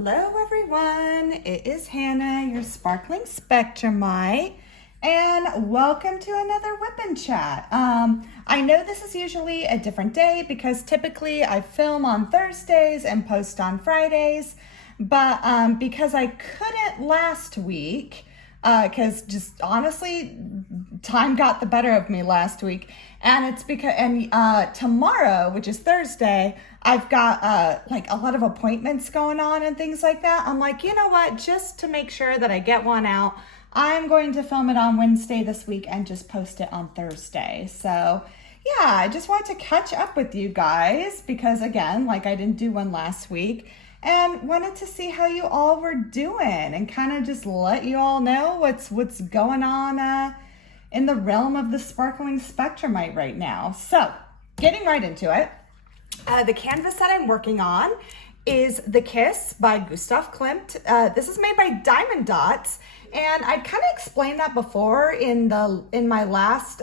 Hello everyone, it is Hannah, your sparkling Spectrumite, and welcome to another WIP and Chat. I know this is usually a different day because typically I film on Thursdays and post on Fridays, but because I couldn't last week, because just honestly, time got the better of me last week, and it's because, tomorrow, which is Thursday, I've got like a lot of appointments going on and things like that. I'm like, you know what, just to make sure that I get one out, I'm going to film it on Wednesday this week and just post it on Thursday. So yeah, I just wanted to catch up with you guys because again, like I didn't do one last week, and wanted to see how you all were doing and kind of just let you all know what's going on in the realm of the sparkling Spectrumite right now. So getting right into it, the canvas that I'm working on is The Kiss by Gustav Klimt. This is made by Diamond Dots, and I kind of explained that before in my last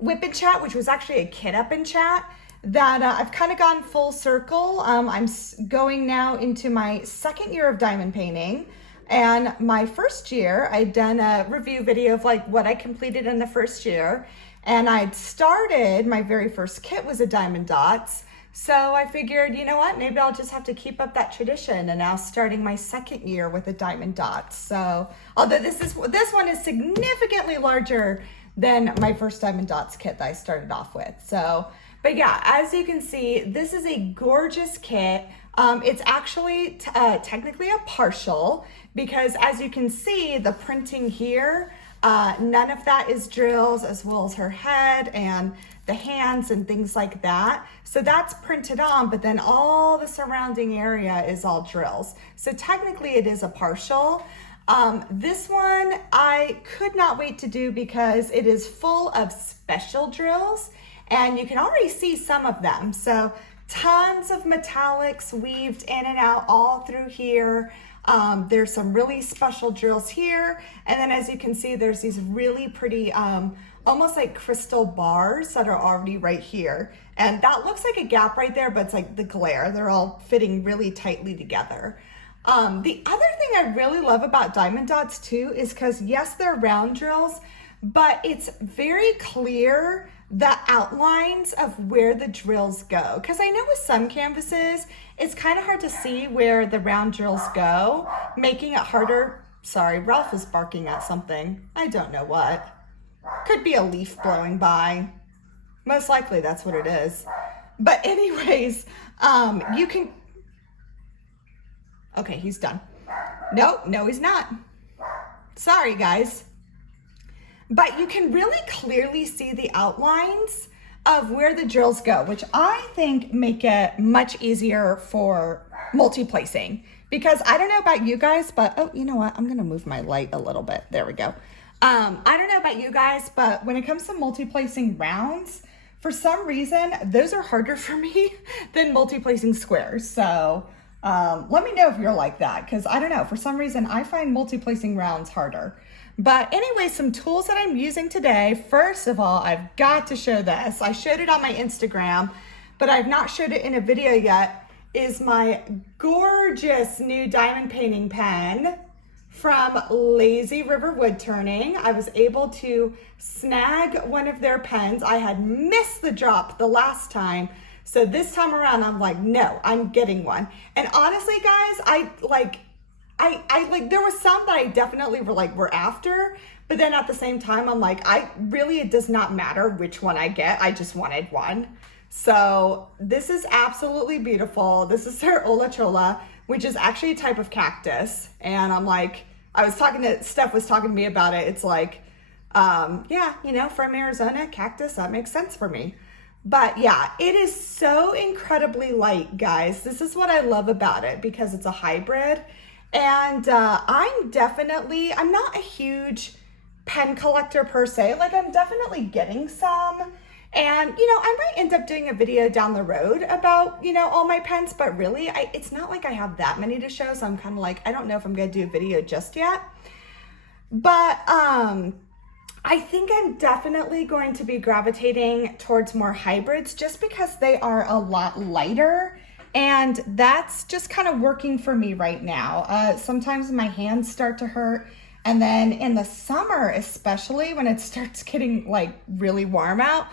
WIP and Chat, which was actually a kit up and chat, that I've kind of gone full circle. I'm going now into my second year of diamond painting, and my first year I'd done a review video of like what I completed in the first year, and I'd started, my very first kit was a Diamond Dots. So I figured, you know what, maybe I'll just have to keep up that tradition, and now starting my second year with a Diamond Dots. So although this one is significantly larger than my first Diamond Dots kit that I started off with. So, but yeah, as you can see, this is a gorgeous kit. It's actually technically a partial because as you can see, the printing here, none of that is drills, as well as her head and the hands and things like that. So that's printed on, but then all the surrounding area is all drills. So technically it is a partial. This one I could not wait to do because it is full of special drills, and you can already see some of them. So tons of metallics weaved in and out all through here. There's some really special drills here. And then as you can see, there's these really pretty, almost like crystal bars that are already right here. And that looks like a gap right there, but it's like the glare. They're all fitting really tightly together. The other thing I really love about Diamond Dots too is because yes, they're round drills, but it's very clear the outlines of where the drills go. Because I know with some canvases, it's kind of hard to see where the round drills go, making it harder. Sorry, Ralph is barking at something. I don't know what. Could be a leaf blowing by. Most likely that's what it is. But anyways, you can, okay, he's done. No, he's not. Sorry, guys. But you can really clearly see the outlines of where the drills go, which I think make it much easier for multi-placing. Because I don't know about you guys, but, oh, you know what? I'm gonna move my light a little bit. There we go. I don't know about you guys, but when it comes to multi-placing rounds, for some reason, those are harder for me than multi-placing squares. So let me know if you're like that, because I don't know, for some reason, I find multi-placing rounds harder. But anyway, some tools that I'm using today. First of all, I've got to show this. I showed it on my Instagram, but I've not showed it in a video yet, is my gorgeous new diamond painting pen from Lazy River Wood Turning. I was able to snag one of their pens. I had missed the drop the last time. So this time around, I'm like, no, I'm getting one. And honestly, guys, I there was some that I definitely were after, but then at the same time, I'm like, it does not matter which one I get. I just wanted one. So this is absolutely beautiful. This is their Ola Chola, which is actually a type of cactus. And I'm like, Steph was talking to me about it. It's like, yeah, you know, from Arizona, cactus, that makes sense for me. But yeah, it is so incredibly light, guys. This is what I love about it because it's a hybrid. And I'm not a huge pen collector per se. Like I'm definitely getting some. And, you know, I might end up doing a video down the road about, you know, all my pens, but really, it's not like I have that many to show. So I'm kind of like, I don't know if I'm going to do a video just yet. But I think I'm definitely going to be gravitating towards more hybrids just because they are a lot lighter And that's just kind of working for me right now. Sometimes my hands start to hurt. And then in the summer, especially when it starts getting like really warm out,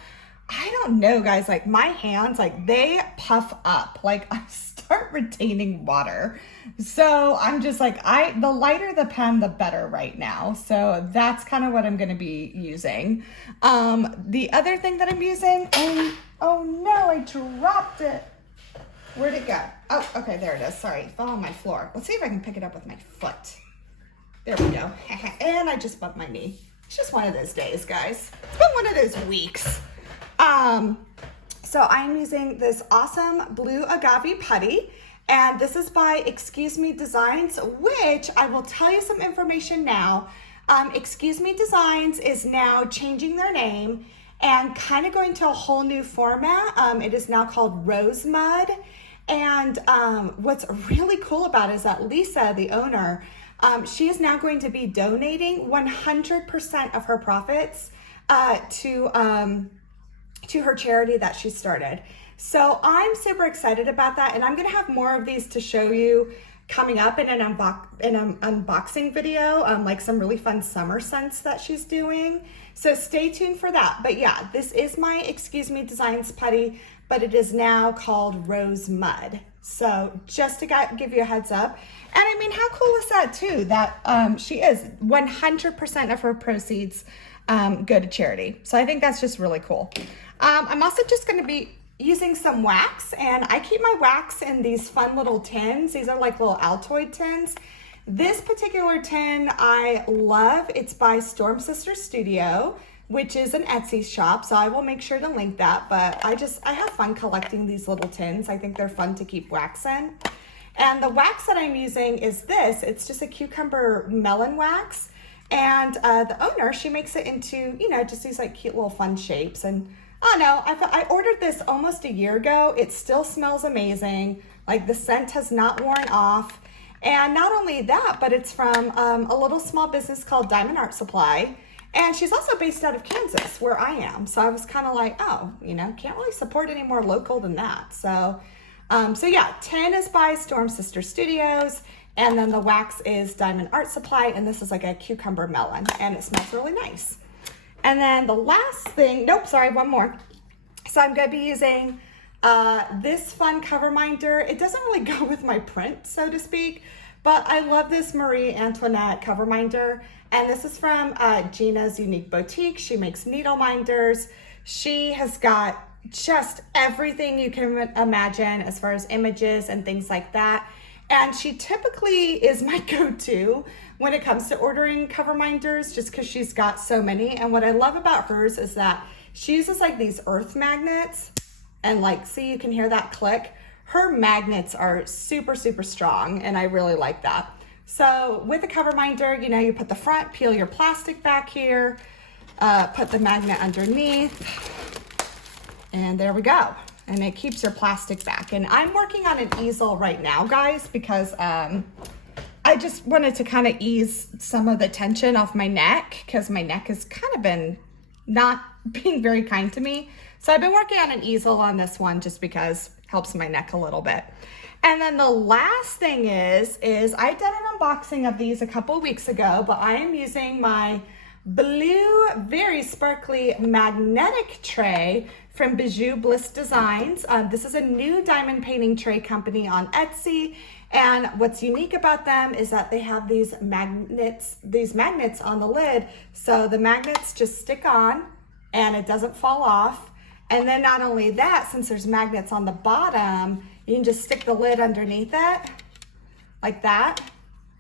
I don't know, guys, like my hands, like they puff up, like I start retaining water. So I'm just like, the lighter the pen, the better right now. So that's kind of what I'm going to be using. The other thing that I'm using, oh no, I dropped it. Where'd it go? Oh, okay, there it is. Sorry, it fell on my floor. Let's see if I can pick it up with my foot. There we go. And I just bumped my knee. It's just one of those days, guys. It's been one of those weeks. So I'm using this awesome blue agave putty, and this is by Excuse Me Designs, which I will tell you some information now. Excuse Me Designs is now changing their name and kind of going to a whole new format. It is now called Rose Mud. And what's really cool about it is that Lisa, the owner, she is now going to be donating 100% of her profits to her charity that she started. So I'm super excited about that, and I'm gonna have more of these to show you coming up in an unboxing video, like some really fun summer scents that she's doing. So stay tuned for that. But yeah, this is my Excuse Me Designs putty, but it is now called Rose Mud. So just to give you a heads up. And I mean, how cool is that too, that she is 100% of her proceeds go to charity. So I think that's just really cool. I'm also just going to be using some wax, and I keep my wax in these fun little tins. These are like little Altoid tins. This particular tin I love. It's by Storm Sister Studio, which is an Etsy shop, so I will make sure to link that. But I have fun collecting these little tins. I think they're fun to keep wax in. And the wax that I'm using is this. It's just a cucumber melon wax. And the owner, she makes it into, just these like cute little fun shapes. And I don't know, I ordered this almost a year ago. It still smells amazing. Like the scent has not worn off. And not only that, but it's from a little small business called Diamond Art Supply. And she's also based out of Kansas, where I am. So I was kind of like, oh, can't really support any more local than that. So yeah, tin is by Storm Sister Studios. And then the wax is Diamond Art Supply, and this is like a cucumber melon, and it smells really nice. And then the last thing, one more. So I'm gonna be using this fun cover minder. It doesn't really go with my print, so to speak, but I love this Marie Antoinette cover minder. And this is from Gina's Unique Boutique. She makes needle minders. She has got just everything you can imagine as far as images and things like that. And she typically is my go-to when it comes to ordering cover minders, just because she's got so many. And what I love about hers is that she uses like these earth magnets, and like, see, you can hear that click. Her magnets are super, super strong, and I really like that. So with a cover minder, you put the front, peel your plastic back here, put the magnet underneath, and there we go. And it keeps your plastic back. And I'm working on an easel right now, guys, because I just wanted to kind of ease some of the tension off my neck, because my neck has kind of been not being very kind to me. So I've been working on an easel on this one just because it helps my neck a little bit. And then the last thing is I did an unboxing of these a couple of weeks ago, but I am using my blue, very sparkly magnetic tray from Bijou Bliss Designs. This is a new diamond painting tray company on Etsy, and what's unique about them is that they have these magnets on the lid, so the magnets just stick on and it doesn't fall off. And then not only that, since there's magnets on the bottom, you can just stick the lid underneath it like that,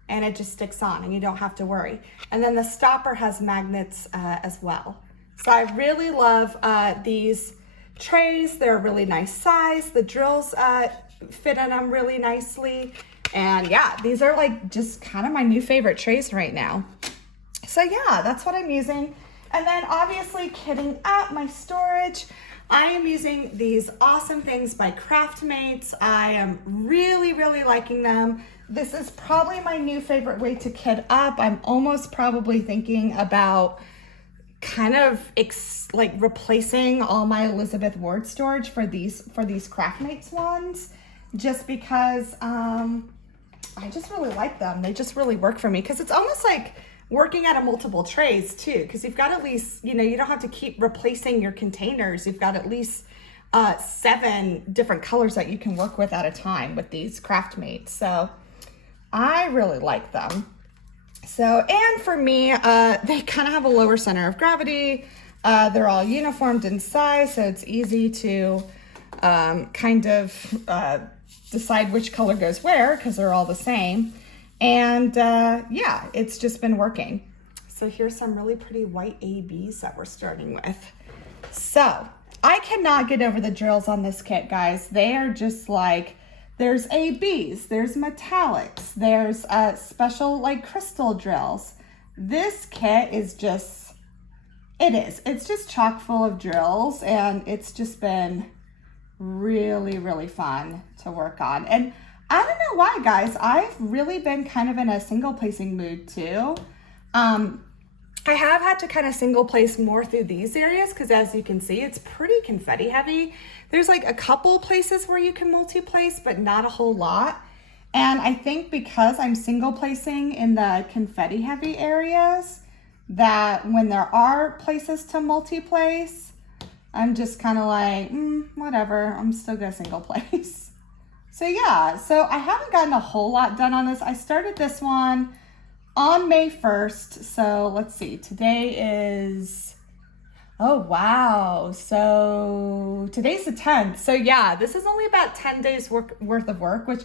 and it just sticks on and you don't have to worry. And then the stopper has magnets as well. So I really love these trays. They're a really nice size. The drills fit in them really nicely. And yeah, these are like just kind of my new favorite trays right now. So yeah, that's what I'm using. And then obviously kitting up my storage, I am using these awesome things by Craftmates. I am really, really liking them. This is probably my new favorite way to kit up. I'm almost probably thinking about kind of like replacing all my Elizabeth Ward storage for these Craftmates ones. just because I just really like them. They just really work for me because it's almost like working out of multiple trays too, because you've got at least, you know, you don't have to keep replacing your containers. You've got at least 7 different colors that you can work with at a time with these Craftmates. So I really like them. So, and for me, they kind of have a lower center of gravity. They're all uniformed in size, so it's easy to kind of decide which color goes where because they're all the same. And yeah, it's just been working. So here's some really pretty white ABs that we're starting with. So I cannot get over the drills on this kit, guys. They are just like, there's ABs, there's metallics, there's special like crystal drills. This kit is just, it's just chock full of drills, and it's just been really, really fun to work on. And I don't know why, guys, I've really been kind of in a single placing mood too. I have had to kind of single place more through these areas because, as you can see, it's pretty confetti heavy. There's like a couple places where you can multi-place, but not a whole lot. And I think because I'm single placing in the confetti heavy areas, that when there are places to multi-place, I'm just kind of like, whatever, I'm still gonna single place. So yeah, so I haven't gotten a whole lot done on this. I started this one on May 1st. So let's see, today is, oh wow. So today's the 10th. So yeah, this is only about 10 days worth of work, which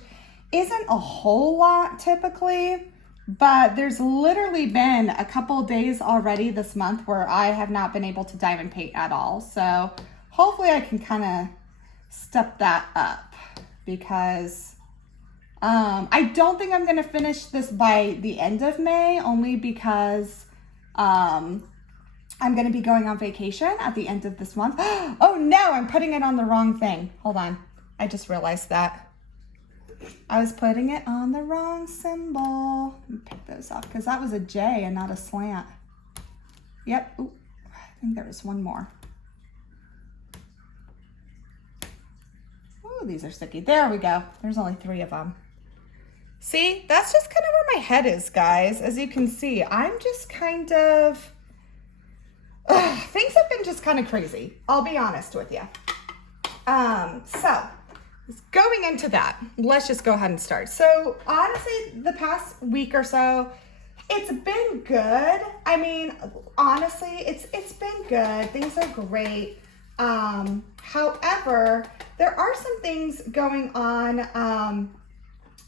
isn't a whole lot typically, but there's literally been a couple days already this month where I have not been able to diamond paint at all. So hopefully I can kind of step that up, because I don't think I'm going to finish this by the end of May, only because I'm going to be going on vacation at the end of this month. Oh no, I'm putting it on the wrong thing. Hold on. I just realized that. I was putting it on the wrong symbol. Let me pick those off because that was a J and not a slant. Yep. Ooh, I think there was one more. Ooh, these are sticky. There we go. There's only 3 of them. See, that's just kind of where my head is, guys. As you can see, I'm just kind of, things have been just kind of crazy. I'll be honest with you. So going into that, let's just go ahead and start. So honestly, the past week or so, it's been good. I mean, honestly, it's been good. Things are great. However, there are some things going on.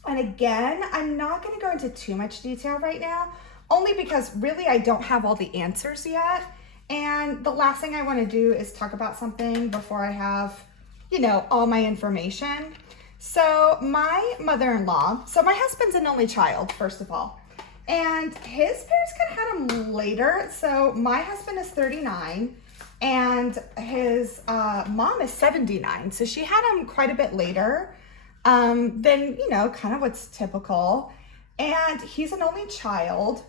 And again, I'm not going to go into too much detail right now, only because really I don't have all the answers yet. And the last thing I want to do is talk about something before I have, you know, all my information. So my mother-in-law, so my husband's an only child, first of all, and his parents kind of had him later. So my husband is 39 and his mom is 79. So she had him quite a bit later than, you know, kind of what's typical. And he's an only child.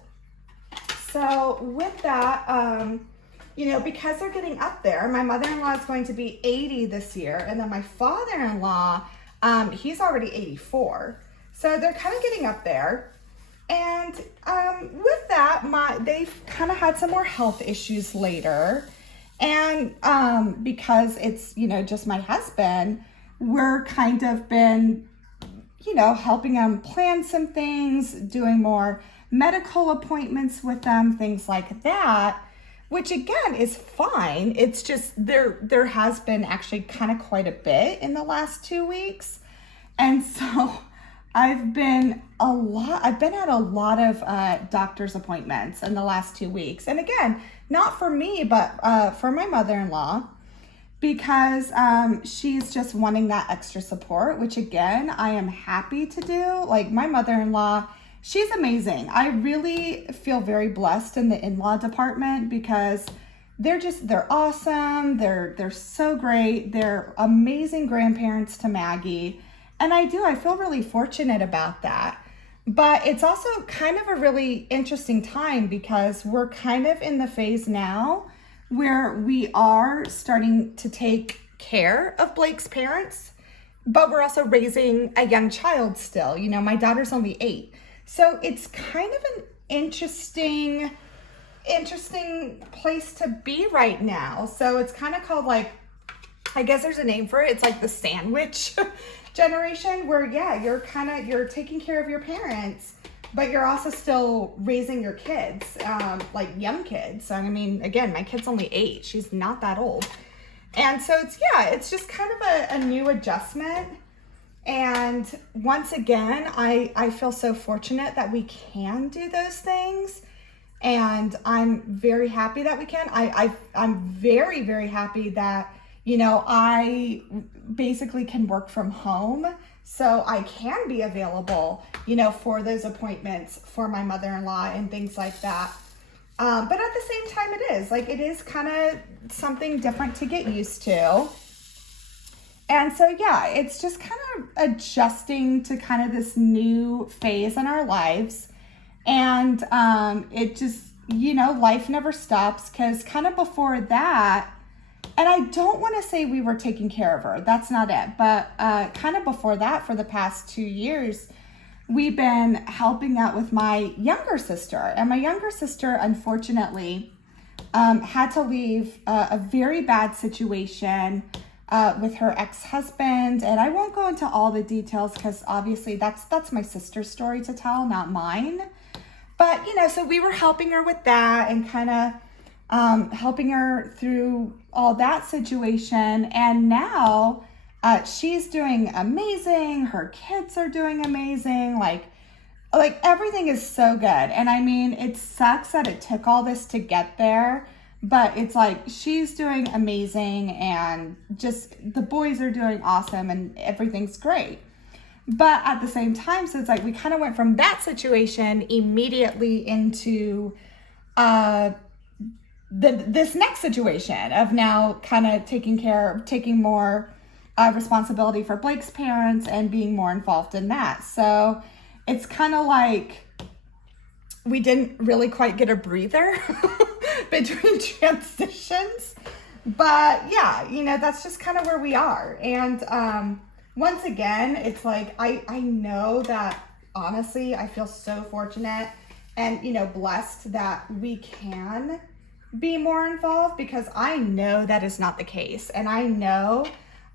So with that, you know, because they're getting up there, my mother-in-law is going to be 80 this year. And then my father-in-law, he's already 84. So they're kind of getting up there. And with that, they've kind of had some more health issues later. And because it's, you know, just my husband, we're kind of been, you know, helping them plan some things, doing more medical appointments with them, things like that, which again is fine. It's just there has been actually kind of quite a bit in the last 2 weeks. And so I've been at a lot of doctor's appointments in the last 2 weeks. And again, not for me, but for my mother-in-law, because she's just wanting that extra support, which again, I am happy to do. Like my mother-in-law, she's amazing. I really feel very blessed in the in-law department because they're awesome. They're so great. They're amazing grandparents to Maggie. And I feel really fortunate about that. But it's also kind of a really interesting time because we're kind of in the phase now where we are starting to take care of Blake's parents, but we're also raising a young child still. You know, my daughter's only 8. So it's kind of an interesting place to be right now. So it's kind of called, like, I guess there's a name for it. It's like the sandwich generation, where yeah, you're taking care of your parents, but you're also still raising your kids, like young kids. I mean, again, my kid's only 8. She's not that old. And so it's just kind of a new adjustment. And once again, I feel so fortunate that we can do those things. And I'm very happy that we can. I'm very, very happy that, you know, I basically can work from home. So I can be available, you know, for those appointments for my mother-in-law and things like that. But at the same time, it is kind of something different to get used to. And so, yeah, it's just kind of adjusting to kind of this new phase in our lives. And it just, you know, life never stops, because kind of before that, and I don't want to say we were taking care of her. That's not it. But kind of before that, for the past 2 years, we've been helping out with my younger sister. And my younger sister, unfortunately, had to leave a very bad situation with her ex-husband. And I won't go into all the details, because obviously that's my sister's story to tell, not mine. But, you know, so we were helping her with that and kind of helping her through all that situation. And now she's doing amazing. Her kids are doing amazing. Like everything is so good. And I mean, it sucks that it took all this to get there, but it's like she's doing amazing, and just the boys are doing awesome, and everything's great. But at the same time, so it's like we kind of went from that situation immediately into this next situation of now kind of taking more responsibility for Blake's parents and being more involved in that. So it's kind of like we didn't really quite get a breather between transitions. But yeah, you know, that's just kind of where we are. And once again, it's like I know that, honestly, I feel so fortunate and, you know, blessed that we can be more involved, because I know that is not the case. And I know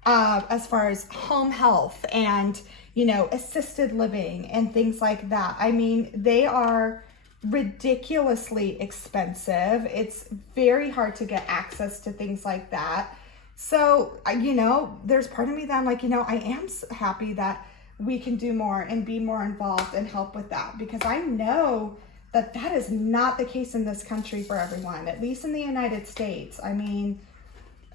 as far as home health and, you know, assisted living and things like that, I mean, they are ridiculously expensive. It's very hard to get access to things like that. So, you know, there's part of me that I'm like, you know, I am happy that we can do more and be more involved and help with that, because I know that is not the case in this country for everyone, at least in the United States. I mean,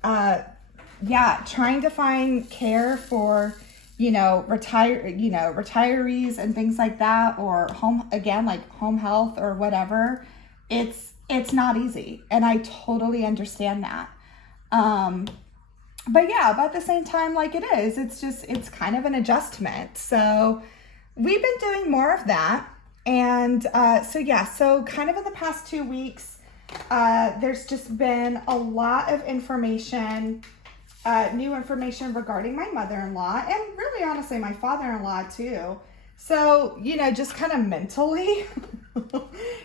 yeah, trying to find care for, you know, retirees and things like that, or home health or whatever, it's not easy. And I totally understand that. But yeah, but at the same time, like it's kind of an adjustment. So we've been doing more of that. And so kind of in the past 2 weeks, there's just been a lot of information, new information regarding my mother-in-law, and really honestly my father-in-law too. So, you know, just kind of mentally,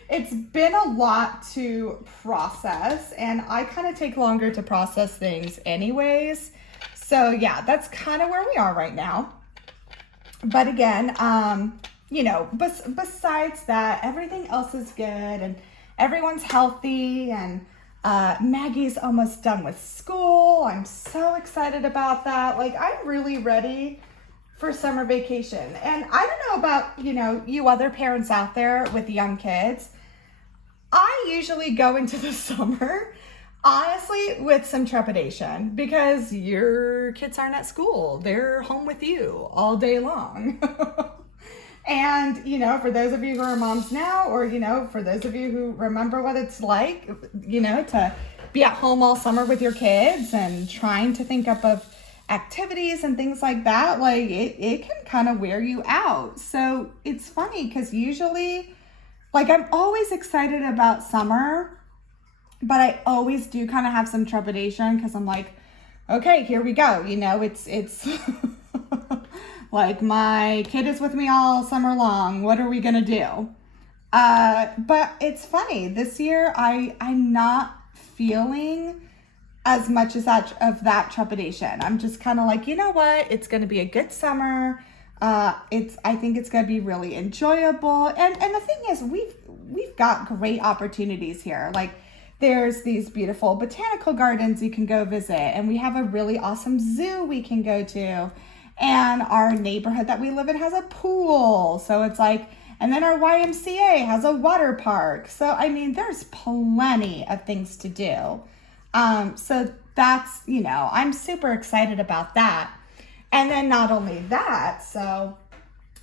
it's been a lot to process, and I kind of take longer to process things anyways. So yeah, that's kind of where we are right now. But again, you know, besides that, everything else is good, and everyone's healthy, and Maggie's almost done with school. I'm so excited about that. Like, I'm really ready for summer vacation. And I don't know about, you know, you other parents out there with young kids. I usually go into the summer, honestly, with some trepidation, because your kids aren't at school. They're home with you all day long. And, you know, for those of you who are moms now, or, you know, for those of you who remember what it's like, you know, to be at home all summer with your kids and trying to think up of activities and things like that, like it can kind of wear you out. So it's funny, because usually, like, I'm always excited about summer, but I always do kind of have some trepidation, because I'm like, okay, here we go. You know, it's Like, my kid is with me all summer long. What are we going to do? But it's funny. This year, I'm not feeling as much as that trepidation. I'm just kind of like, you know what? It's going to be a good summer. I think it's going to be really enjoyable. And the thing is, we've got great opportunities here. Like, there's these beautiful botanical gardens you can go visit, and we have a really awesome zoo we can go to. And our neighborhood that we live in has a pool. So it's like, and then our YMCA has a water park. So, I mean, there's plenty of things to do. So that's, I'm super excited about that. And then not only that, so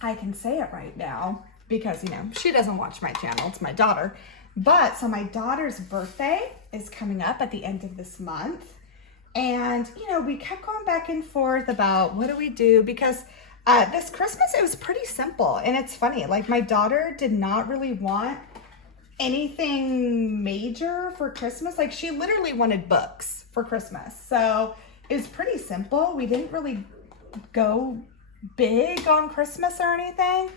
I can say it right now because, she doesn't watch my channel. It's my daughter. But so my daughter's birthday is coming up at the end of this month. And, we kept going back and forth about what do we do, because this Christmas, it was pretty simple. And it's funny, like, my daughter did not really want anything major for Christmas. Like, she literally wanted books for Christmas. So it was pretty simple. We didn't really go big on Christmas or anything.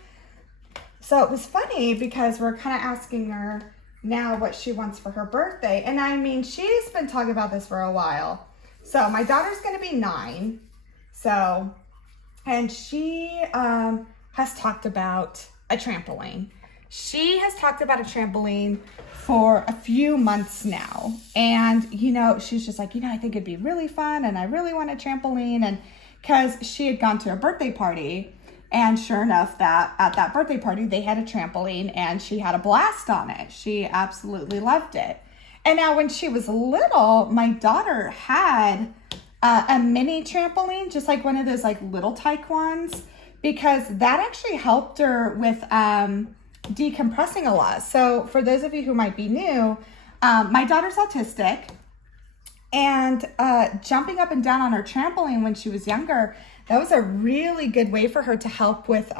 So it was funny because we're kind of asking her now what she wants for her birthday. And I mean, she's been talking about this for a while. So my daughter's going to be 9. So, and she has talked about a trampoline. She has talked about a trampoline for a few months now. And, she's just like, I think it'd be really fun. And I really want a trampoline. And because she had gone to a birthday party, and sure enough, that at that birthday party, they had a trampoline and she had a blast on it. She absolutely loved it. And now when she was little, my daughter had a mini trampoline, just like one of those like little tyke ones, because that actually helped her with decompressing a lot. So for those of you who might be new, my daughter's autistic, and jumping up and down on her trampoline when she was younger, that was a really good way for her to help with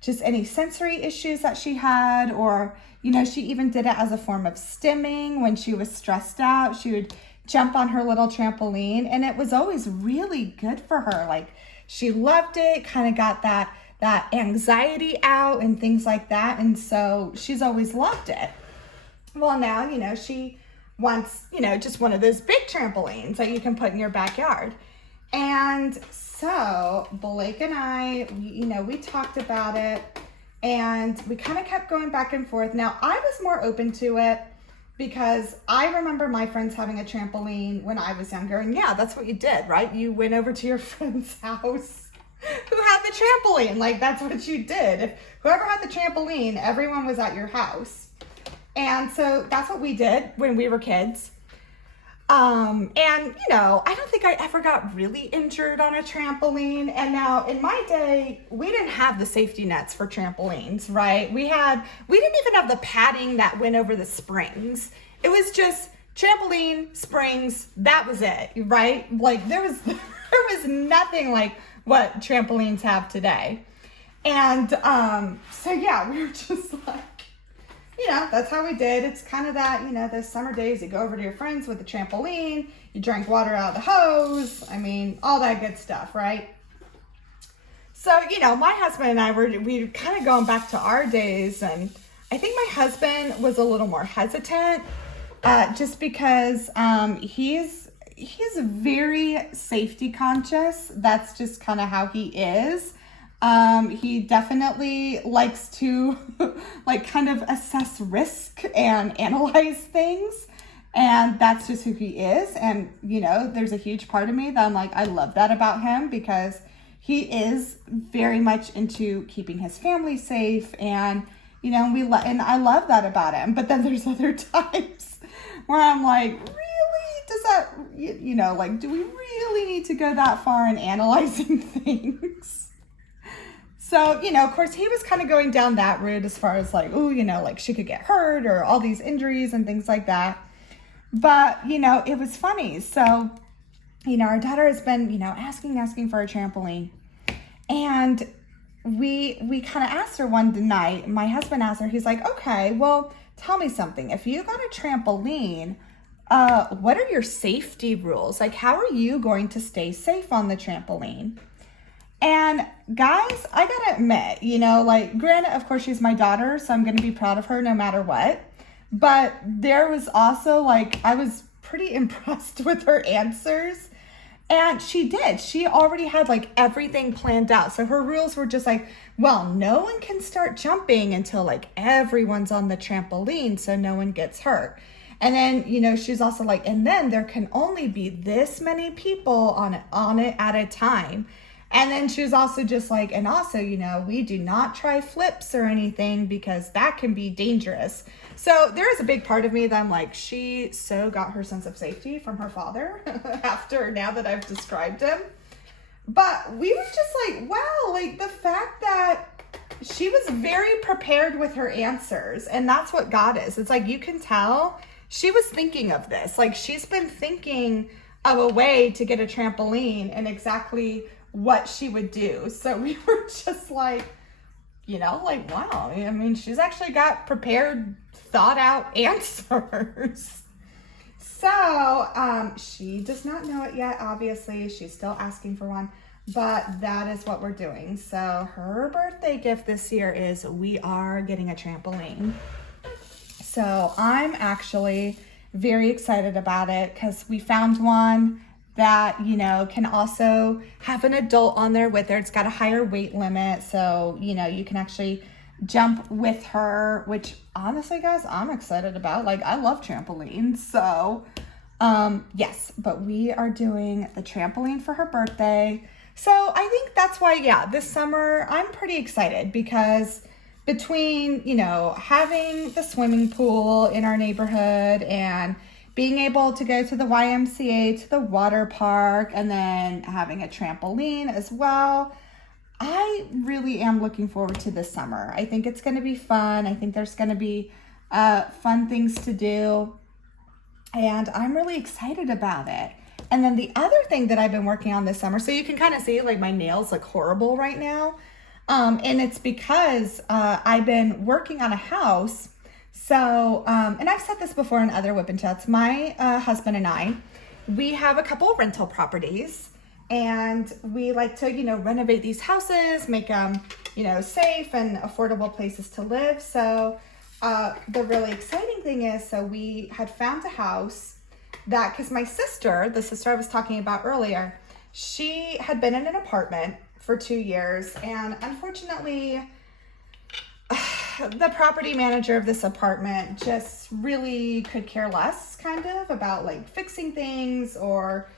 just any sensory issues that she had, or, she even did it as a form of stimming. When she was stressed out, she would jump on her little trampoline, and it was always really good for her. Like, she loved it, kind of got that anxiety out and things like that, and so she's always loved it. Well, now, she wants, just one of those big trampolines that you can put in your backyard. And so Blake and I, we talked about it, and we kind of kept going back and forth. Now, I was more open to it because I remember my friends having a trampoline when I was younger. And yeah, that's what you did, right? You went over to your friend's house who had the trampoline. Like, that's what you did. If whoever had the trampoline, everyone was at your house. And so that's what we did when we were kids. And, I don't think I ever got really injured on a trampoline. And now in my day, we didn't have the safety nets for trampolines, right? We didn't even have the padding that went over the springs. It was just trampoline, springs, that was it, right? Like, there was nothing like what trampolines have today. And, so yeah, we were just like, that's how we did. It's kind of that, those summer days, you go over to your friends with the trampoline, you drink water out of the hose. I mean, all that good stuff, right? So, my husband and I we kind of going back to our days, and I think my husband was a little more hesitant, just because he's very safety conscious. That's just kind of how he is. He definitely likes to kind of assess risk and analyze things. And that's just who he is. And, there's a huge part of me that I'm like, I love that about him, because he is very much into keeping his family safe. And, and I love that about him. But then there's other times where I'm like, really? Does that, do we really need to go that far in analyzing things? So, of course, he was kind of going down that route as far as she could get hurt or all these injuries and things like that. But, it was funny. So, our daughter has been, asking for a trampoline. And we kind of asked her one night, my husband asked her, he's like, okay, well, tell me something. If you got a trampoline, what are your safety rules? Like, how are you going to stay safe on the trampoline? And guys, I gotta admit, like, granted, of course, she's my daughter, so I'm gonna be proud of her no matter what. But there was also, like, I was pretty impressed with her answers. And she did. She already had, like, everything planned out. So her rules were just like, well, no one can start jumping until, like, everyone's on the trampoline so no one gets hurt. And then, she's also like, and then there can only be this many people on it at a time. And then she was also just like, and also, we do not try flips or anything because that can be dangerous. So there is a big part of me that I'm like, she so got her sense of safety from her father now that I've described him. But we were just like, wow, like the fact that she was very prepared with her answers. And that's what God is. It's like, you can tell she was thinking of this. Like, she's been thinking of a way to get a trampoline and exactly what she would do. So we were just like, like, wow. I mean, she's actually got prepared, thought out answers. So she does not know it yet, obviously. She's still asking for one, but that is what we're doing. So her birthday gift this year is we are getting a trampoline. So I'm actually very excited about it because we found one that, can also have an adult on there with her. It's got a higher weight limit. So, you can actually jump with her, which honestly, guys, I'm excited about. Like, I love trampolines. So, yes, but we are doing the trampoline for her birthday. So I think that's why, this summer I'm pretty excited because between, having the swimming pool in our neighborhood and being able to go to the YMCA, to the water park, and then having a trampoline as well, I really am looking forward to this summer. I think it's going to be fun. I think there's going to be fun things to do, and I'm really excited about it. And then the other thing that I've been working on this summer, so you can kind of see like my nails look horrible right now, and it's because I've been working on a house. So, and I've said this before in other WIP and Chats, my husband and I, we have a couple of rental properties and we like to, renovate these houses, make them, safe and affordable places to live. So the really exciting thing is, so we had found a house that, because my sister, the sister I was talking about earlier, she had been in an apartment for 2 years, and unfortunately, the property manager of this apartment just really could care less kind of about like fixing things or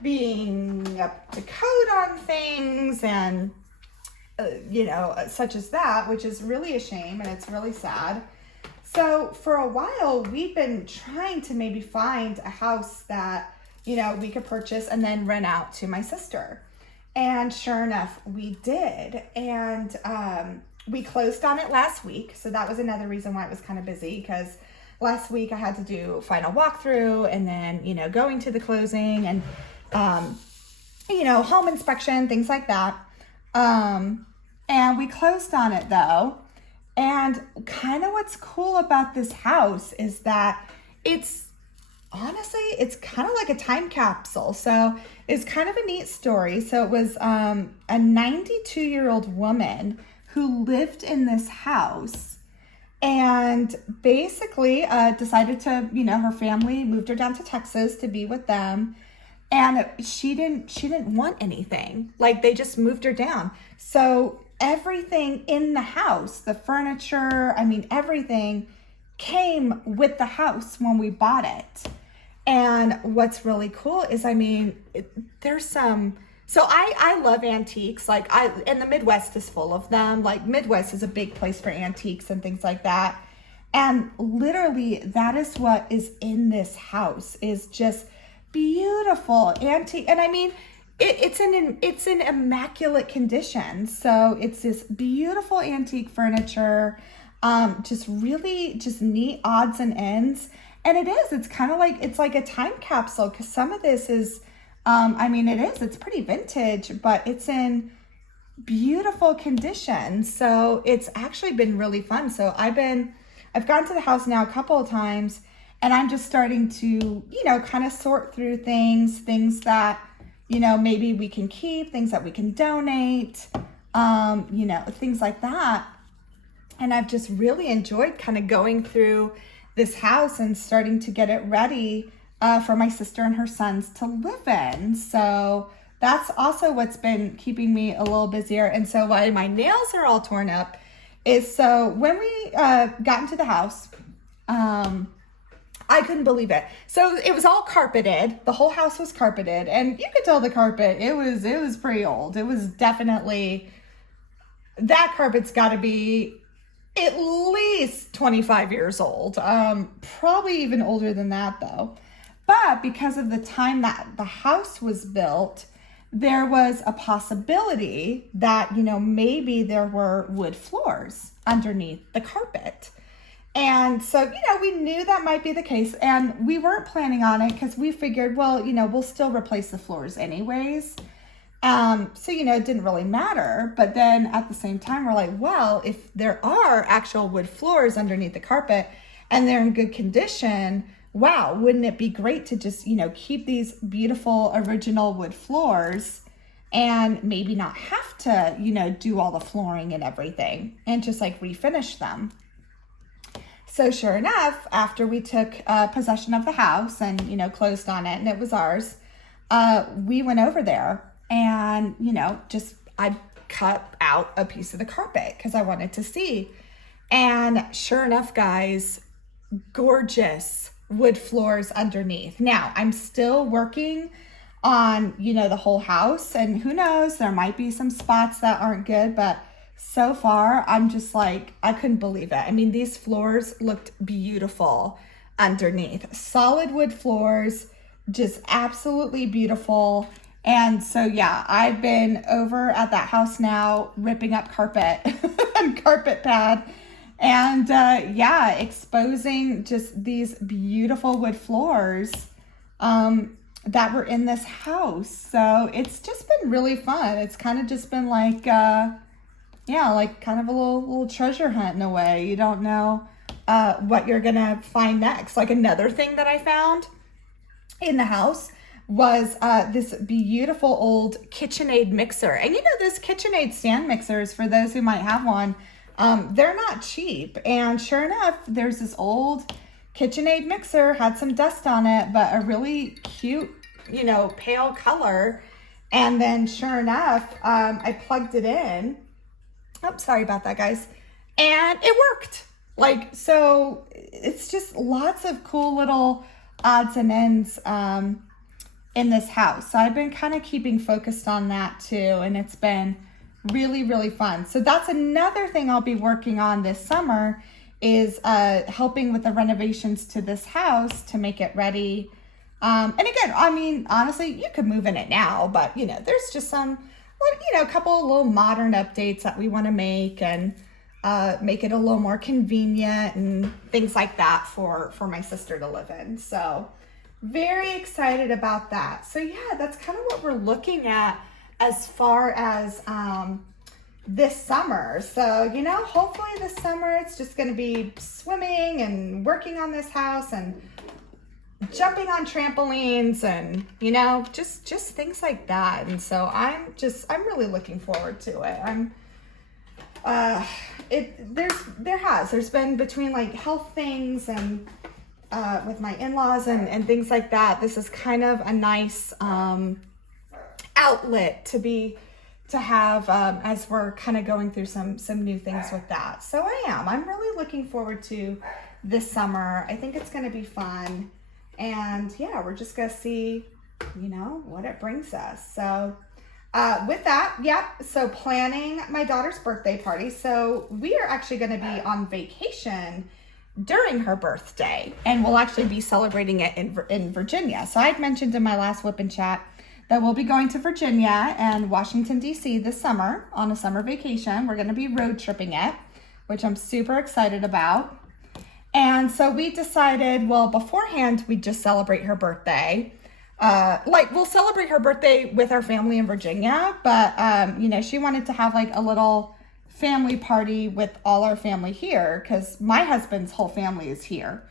being up to code on things and, such as that, which is really a shame and it's really sad. So for a while, we've been trying to maybe find a house that, we could purchase and then rent out to my sister. And sure enough, we did. And, we closed on it last week, so that was another reason why it was kind of busy, because last week I had to do final walkthrough and then, going to the closing and, home inspection, things like that. And we closed on it though. And kind of what's cool about this house is that it's kind of like a time capsule. So it's kind of a neat story. So it was a 92-year-old woman who lived in this house and basically decided to, her family moved her down to Texas to be with them. And she didn't want anything. Like, they just moved her down. So everything in the house, the furniture, everything came with the house when we bought it. And what's really cool is, there's some, so I love antiques. And the Midwest is full of them. Like, Midwest is a big place for antiques and things like that. And literally that is what is in this house, is just beautiful antique. And it's in immaculate condition. So it's this beautiful antique furniture, just neat odds and ends. And it's kind of like, it's like a time capsule, because some of this is, it's pretty vintage, but it's in beautiful condition. So it's actually been really fun. So I've gone to the house now a couple of times, and I'm just starting to, kind of sort through things that, maybe we can keep, things that we can donate, things like that. And I've just really enjoyed kind of going through this house and starting to get it ready for my sister and her sons to live in. So that's also what's been keeping me a little busier. And so why my nails are all torn up is, so when we got into the house, I couldn't believe it. So it was all carpeted. The whole house was carpeted, and you could tell the carpet, it was pretty old. It was definitely, that carpet's got to be at least 25 years old. Probably even older than that though. But because of the time that the house was built, there was a possibility that, maybe there were wood floors underneath the carpet. And so, we knew that might be the case, and we weren't planning on it because we figured, well, we'll still replace the floors anyways. So, it didn't really matter. But then at the same time, we're like, well, if there are actual wood floors underneath the carpet and they're in good condition, wow, wouldn't it be great to just, keep these beautiful original wood floors and maybe not have to, do all the flooring and everything and just like refinish them. So sure enough, after we took possession of the house and, closed on it and it was ours, we went over there and, I cut out a piece of the carpet because I wanted to see. And sure enough, guys, gorgeous wood floors underneath. Now, I'm still working on, the whole house, and who knows, there might be some spots that aren't good, but so far, I'm just like, I couldn't believe it. I mean, these floors looked beautiful underneath. Solid wood floors, just absolutely beautiful. And so, yeah, I've been over at that house now, ripping up carpet and carpet pad. And exposing just these beautiful wood floors that were in this house. So it's just been really fun. It's kind of just been like, like kind of a little treasure hunt in a way. You don't know what you're gonna find next. Like another thing that I found in the house was this beautiful old KitchenAid mixer. And those KitchenAid stand mixers, for those who might have one, they're not cheap. And sure enough, there's this old KitchenAid mixer, had some dust on it, but a really cute, pale color. And then sure enough, I plugged it in. Oh, sorry about that, guys. And it worked. So it's just lots of cool little odds and ends in this house. So I've been kind of keeping focused on that too. And it's been really, really fun. So that's another thing I'll be working on this summer, is helping with the renovations to this house to make it ready. And again, I mean, honestly, you could move in it now, but there's just some, a couple of little modern updates that we want to make and make it a little more convenient and things like that for my sister to live in. So very excited about that. So yeah, that's kind of what we're looking at as far as this summer. So, hopefully this summer it's just going to be swimming and working on this house and jumping on trampolines and, just things like that. And so I'm really looking forward to it. There's been between like health things and with my in-laws and things like that. This is kind of a nice outlet to have as we're kind of going through some new things with that. So I'm really looking forward to this summer. I think it's going to be fun. And yeah, we're just going to see, what it brings us. So with that, so planning my daughter's birthday party. So we are actually going to be on vacation during her birthday, and we'll actually be celebrating it in Virginia. So I'd mentioned in my last WIP and Chat that we'll be going to Virginia and Washington, D.C. this summer on a summer vacation. We're going to be road tripping it, which I'm super excited about. And so we decided, well, beforehand, we'd just celebrate her birthday. We'll celebrate her birthday with our family in Virginia, but, she wanted to have like a little family party with all our family here because my husband's whole family is here.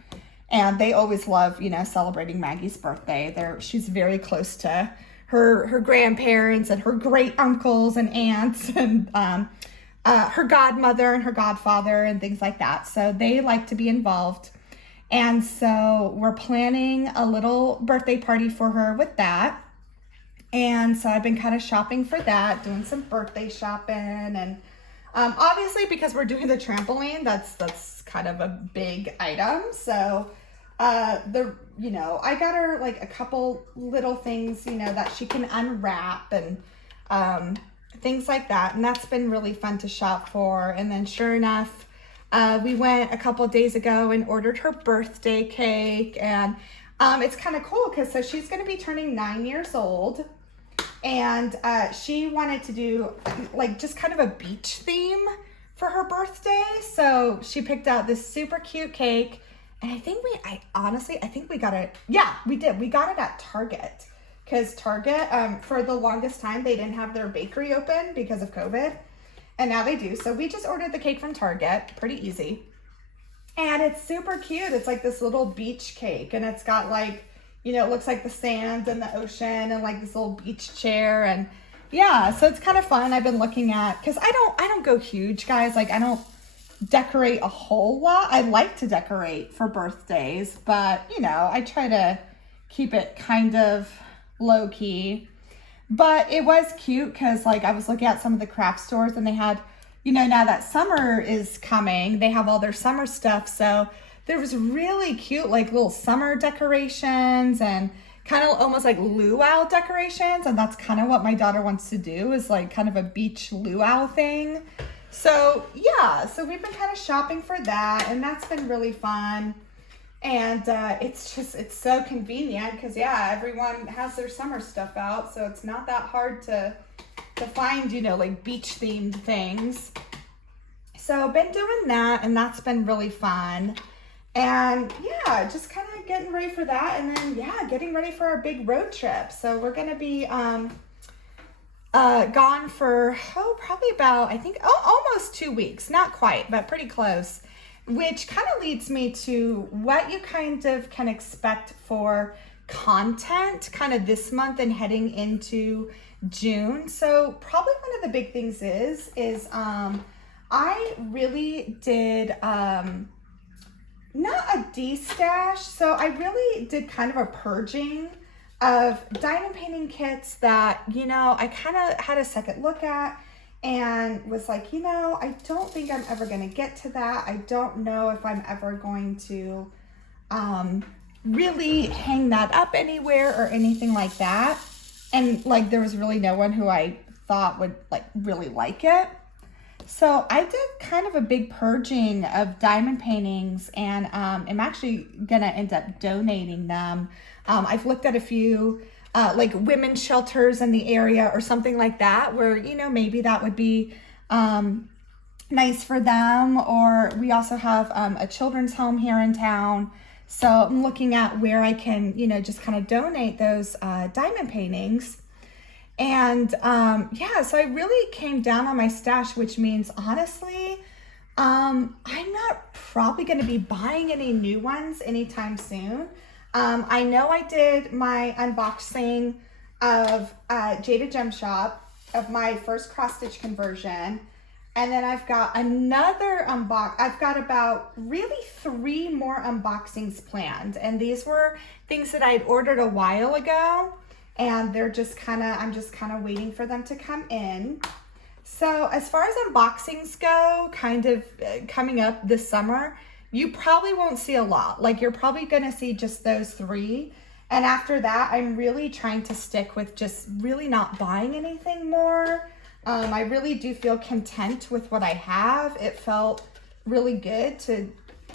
And they always love, celebrating Maggie's birthday. She's very close to her grandparents and her great uncles and aunts and her godmother and her godfather and things like that. So they like to be involved. And so we're planning a little birthday party for her with that. And so I've been kind of shopping for that, doing some birthday shopping. And obviously because we're doing the trampoline, that's kind of a big item. So I got her like a couple little things, that she can unwrap and things like that. And that's been really fun to shop for. And then sure enough, we went a couple of days ago and ordered her birthday cake. And it's kind of cool because so she's going to be turning 9 years old. And she wanted to do like just kind of a beach theme for her birthday. So she picked out this super cute cake. And I think we got it. Yeah, we did. We got it at Target because Target, for the longest time, they didn't have their bakery open because of COVID. And now they do. So we just ordered the cake from Target. Pretty easy. And it's super cute. It's like this little beach cake. And it's got like, it looks like the sand and the ocean and like this little beach chair. And yeah, so it's kind of fun. I've been looking at, because I don't go huge, guys. Like I don't decorate a whole lot. I like to decorate for birthdays, but I try to keep it kind of low key. But it was cute because like I was looking at some of the craft stores and they had, now that summer is coming, they have all their summer stuff. So there was really cute like little summer decorations and kind of almost like luau decorations. And that's kind of what my daughter wants to do, is like kind of a beach luau thing. So yeah, so we've been kind of shopping for that, and that's been really fun. And it's so convenient because yeah, everyone has their summer stuff out, so it's not that hard to find, like beach themed things. So been doing that, and that's been really fun. And yeah, just kind of getting ready for that, and then yeah, getting ready for our big road trip. So we're gonna be gone for probably about almost 2 weeks, not quite, but pretty close. Which kind of leads me to what you kind of can expect for content kind of this month and heading into June. So probably one of the big things is I really did not a de-stash. So I really did kind of a purging of diamond painting kits that, I kind of had a second look at and was like, I don't think I'm ever going to get to that. I don't know if I'm ever going to really hang that up anywhere or anything like that. And like, there was really no one who I thought would like really like it. So I did kind of a big purging of diamond paintings, and I'm actually going to end up donating them. I've looked at a few like women's shelters in the area or something like that where, maybe that would be nice for them. Or we also have a children's home here in town. So I'm looking at where I can, just kind of donate those diamond paintings. And yeah, so I really came down on my stash, which means honestly, I'm not probably going to be buying any new ones anytime soon. I know I did my unboxing of Jada Gem Shop of my first cross stitch conversion. And then I've got another I've got about really 3 more unboxings planned. And these were things that I'd ordered a while ago. And they're I'm just kind of waiting for them to come in. So as far as unboxings go, kind of coming up this summer, you probably won't see a lot. Like you're probably gonna see just those 3. And after that, I'm really trying to stick with just really not buying anything more. I really do feel content with what I have. It felt really good to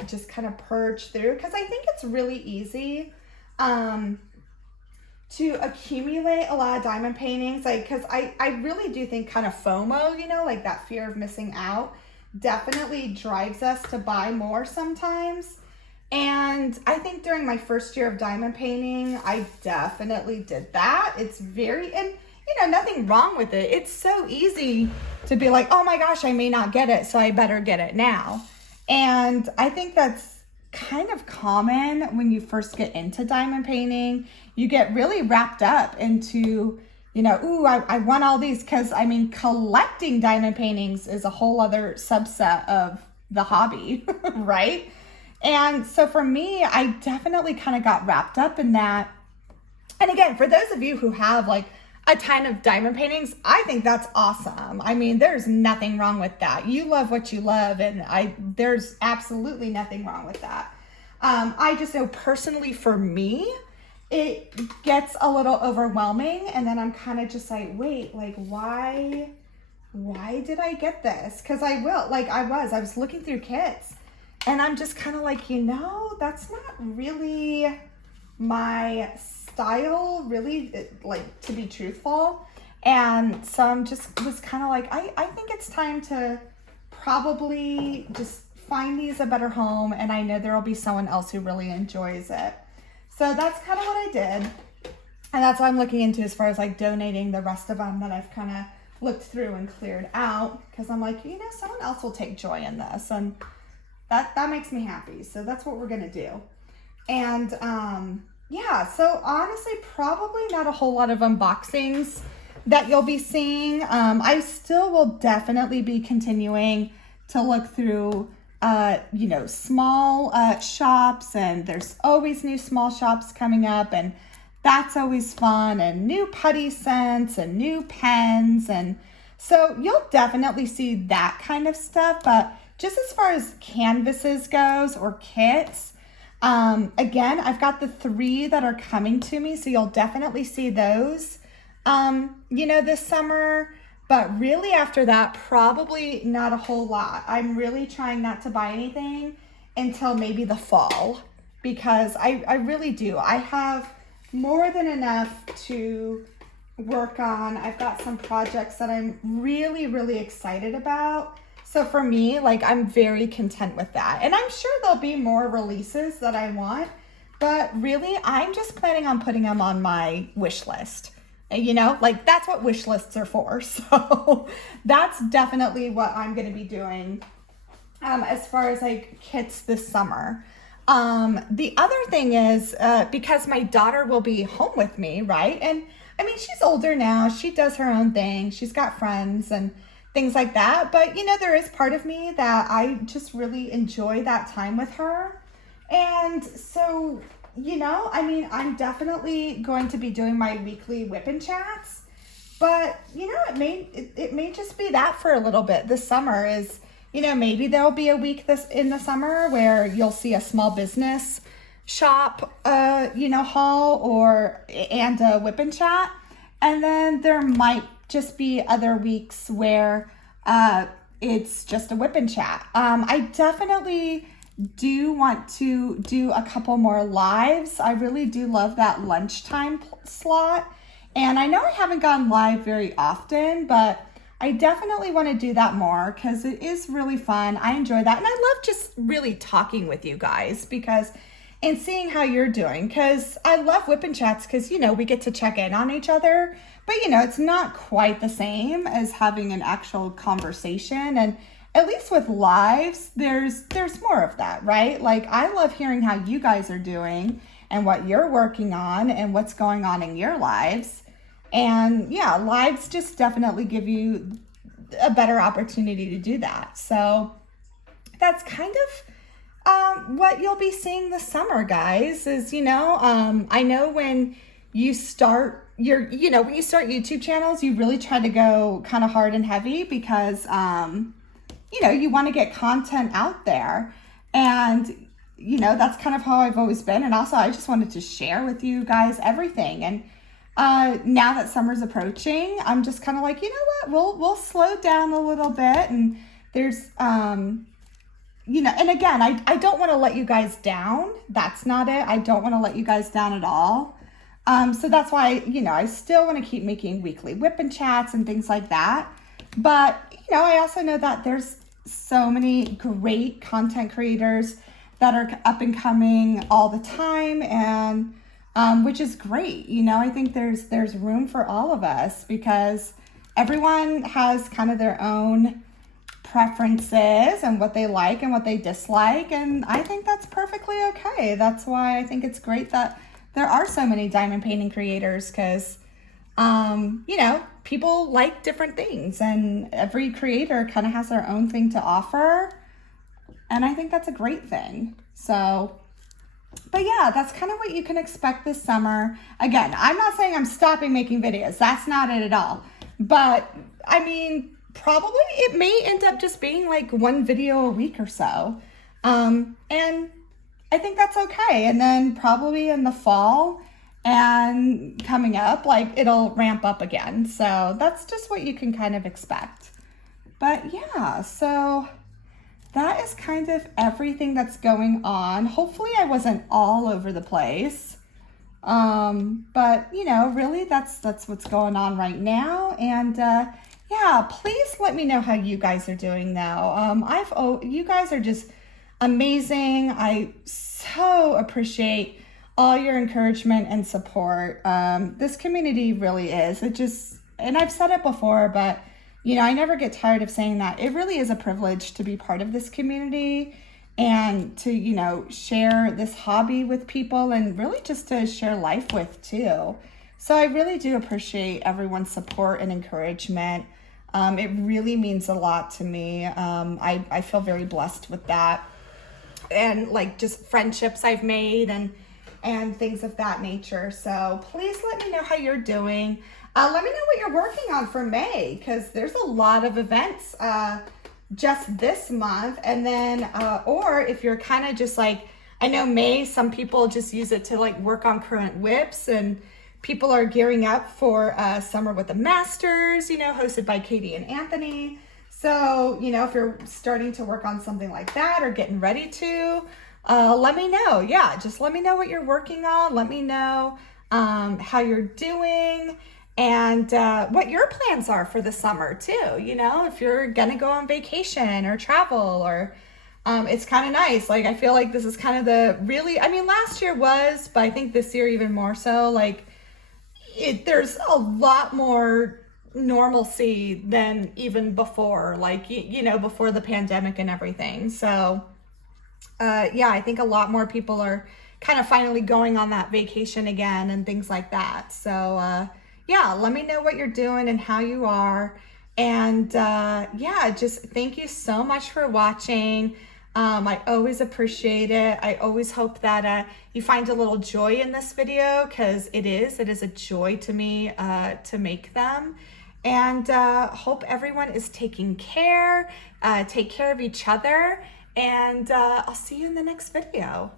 just kind of purge through, because I think it's really easy to accumulate a lot of diamond paintings, like, because I really do think kind of FOMO, like that fear of missing out, definitely drives us to buy more sometimes. And I think during my first year of diamond painting, I definitely did that. It's and nothing wrong with it. It's so easy to be like, oh my gosh, I may not get it, so I better get it now. And I think that's kind of common when you first get into diamond painting. You get really wrapped up into, you know, ooh, I want all these, because I mean, collecting diamond paintings is a whole other subset of the hobby, right? And so for me, I definitely kind of got wrapped up in that. And again, for those of you who have like a ton of diamond paintings, I think that's awesome. I mean, there's nothing wrong with that. You love what you love, and there's absolutely nothing wrong with that. I just know personally for me, it gets a little overwhelming, and then I'm kind of just like, wait, like why did I get this? Because I was looking through kits, and I'm just kind of like, you know, that's not really my style, really, like, to be truthful. And so was kind of like, I think it's time to probably just find these a better home, and I know there will be someone else who really enjoys it. So that's kind of what I did, and that's what I'm looking into as far as like donating the rest of them that I've kind of looked through and cleared out, because I'm like, you know, someone else will take joy in this, and that makes me happy. So that's what we're gonna do. And yeah, so honestly, probably not a whole lot of unboxings that you'll be seeing. I still will definitely be continuing to look through you know, small shops, and there's always new small shops coming up, and that's always fun, and new putty scents and new pens. And so you'll definitely see that kind of stuff. But just as far as canvases goes or kits, again, I've got the 3 that are coming to me, so you'll definitely see those you know, this summer. But really after that, probably not a whole lot. I'm really trying not to buy anything until maybe the fall, because I really do. I have more than enough to work on. I've got some projects that I'm really, really excited about. So for me, like, I'm very content with that. And I'm sure there'll be more releases that I want, but really, I'm just planning on putting them on my wish list. You know, like, that's what wish lists are for. So that's definitely what I'm going to be doing as far as like kits this summer. The other thing is, because my daughter will be home with me, right? And I mean, she's older now. She does her own thing. She's got friends and things like that. But, you know, there is part of me that I just really enjoy that time with her. And so, you know, I mean, I'm definitely going to be doing my weekly WIP and Chats, but, you know, it may just be that for a little bit. This summer is, you know, maybe there'll be a week in the summer where you'll see a small business shop, you know, haul and a WIP and Chat. And then there might just be other weeks where it's just a WIP and Chat. I definitely do want to do a couple more lives. I really do love that lunchtime slot. And I know I haven't gone live very often, but I definitely want to do that more because it is really fun. I enjoy that. And I love just really talking with you guys and seeing how you're doing, because I love WIP and Chats because, you know, we get to check in on each other, but, you know, it's not quite the same as having an actual conversation. And at least with lives, there's more of that, right? Like, I love hearing how you guys are doing and what you're working on and what's going on in your lives. And yeah, lives just definitely give you a better opportunity to do that. So that's kind of what you'll be seeing this summer, guys, is, you know, I know when you start when you start YouTube channels, you really try to go kind of hard and heavy because, you know, you want to get content out there. And, you know, that's kind of how I've always been. And also, I just wanted to share with you guys everything. And now that summer's approaching, I'm just kind of like, you know what, we'll slow down a little bit. And there's, you know, and again, I don't want to let you guys down. That's not it. I don't want to let you guys down at all. So that's why, you know, I still want to keep making weekly WIP and Chats and things like that. But, you know, I also know that there's so many great content creators that are up and coming all the time, and which is great. You know, I think there's room for all of us because everyone has kind of their own preferences and what they like and what they dislike, and I think that's perfectly okay. That's why I think it's great that there are so many diamond painting creators, because you know, people like different things, and every creator kind of has their own thing to offer, and I think that's a great thing. So, but yeah, that's kind of what you can expect this summer. Again, I'm not saying I'm stopping making videos. That's not it at all. But I mean, probably it may end up just being like one video a week or so. And I think that's okay. And then probably in the fall and coming up, like, it'll ramp up again. So that's just what you can kind of expect. But yeah, so that is kind of everything that's going on. Hopefully I wasn't all over the place. But you know, really that's what's going on right now. And yeah, please let me know how you guys are doing though. You guys are just amazing. I so appreciate all your encouragement and support. This community really is. And I've said it before, but you know, I never get tired of saying that. It really is a privilege to be part of this community and to, you know, share this hobby with people, and really just to share life with too. So I really do appreciate everyone's support and encouragement. It really means a lot to me. I feel very blessed with that. And like just friendships I've made and things of that nature. So please let me know how you're doing. Let me know what you're working on for May, because there's a lot of events just this month. And then, or if you're kind of just like, I know May, some people just use it to like work on current WIPs, and people are gearing up for Summer with the Masters, you know, hosted by Katie and Anthony. So, you know, if you're starting to work on something like that or getting ready to, let me know. Yeah, just let me know what you're working on. Let me know how you're doing, and what your plans are for the summer too. You know, if you're gonna go on vacation or travel, or it's kind of nice. Like, I feel like this is kind of I mean, last year was, but I think this year even more so. Like, there's a lot more normalcy than even before, like, you know, before the pandemic and everything. So yeah, I think a lot more people are kind of finally going on that vacation again and things like that. So yeah, let me know what you're doing and how you are. And yeah, just thank you so much for watching. I always appreciate it. I always hope that you find a little joy in this video, because it is a joy to me to make them. And hope everyone is taking care. Take care of each other, and I'll see you in the next video.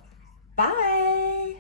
Bye.